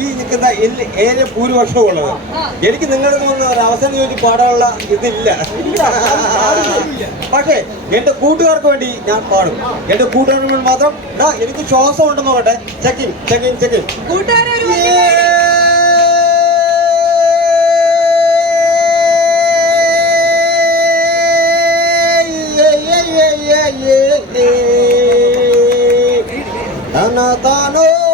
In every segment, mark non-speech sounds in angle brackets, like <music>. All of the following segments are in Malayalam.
ഈ നിൽക്കുന്ന ഏരിയ ഭൂരിപക്ഷവും ഉള്ളത് എനിക്ക് നിങ്ങളുടെ നിന്ന് ഒരു അവസരം ചോദിച്ച് പാടാനുള്ള ഇതില്ല. പക്ഷേ എന്റെ കൂട്ടുകാർക്ക് വേണ്ടി ഞാൻ പാടും. എന്റെ കൂട്ടുകാർക്ക് വേണ്ടി മാത്രം ഡാ എനിക്ക് ശ്വാസം ഉണ്ടെന്ന് നോക്കട്ടെ. ചെക്കിൻ ചെക്കിൻ ചെക്കിൻ കൂട്ടുകാരെ ഒരു താനോ താനോ <laughs>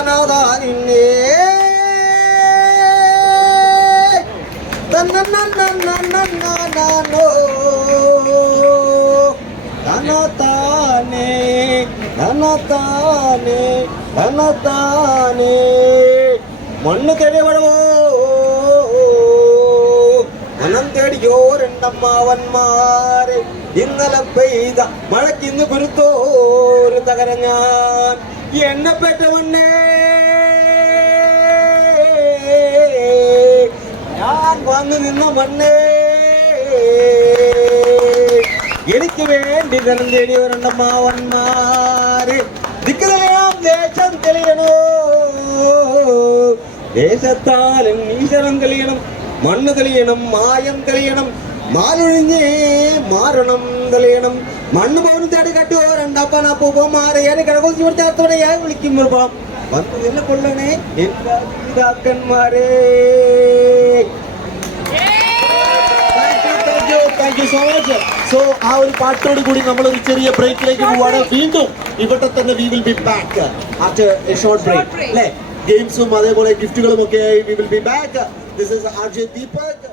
താനോ നിന്നെ തന്നോ തനതാനേ തനതാനേ തനതാനേ മണ്ണ് തേടി വടവോ മനം തേടിയോ രണ്ടമ്മാവന്മാരെ ഇന്നലെ പെയ്ത മഴക്കിന്ന് കുരുത്തോര് തകര ഞാൻ എന്നെ പെറ്റ മണ്ണേ വന്നു നിന്ന മണ്ണേ. എനിക്ക് വേണ്ടി ധനം തേടിയവരുണ്ട് മാവന്മാര് ദിക്കുതലയാം ദേശം തെളിയണോ? ദേശത്താലും ഈശ്വരം തെളിയണം മണ്ണ് തെളിയണം മായം തെളിയണം മാലൊഴിഞ്ഞേ മാറണം തെളിയണം. മണ്ണ് പോലും തേടി കട്ടുവോ രണ്ടപ്പന പൂപ്പന്മാരെ. ഏറെ ഞാൻ വിളിക്കും വന്നു നിന്നെ കൊള്ളണേ എല്ലാ പിതാക്കന്മാരെ. Thank you so much so ആ ഒരു പാട്ടോട് കൂടി നമ്മൾ ഒരു ചെറിയ ബ്രേക്കിലേക്ക് പോവാണ്. വീണ്ടും ഇവിടെ തന്നെ we will be back after a short break അല്ലേ? ഗെയിംസും അതേപോലെ ഗിഫ്റ്റുകളും ഒക്കെ ആയി. We will be back this is R J Deepak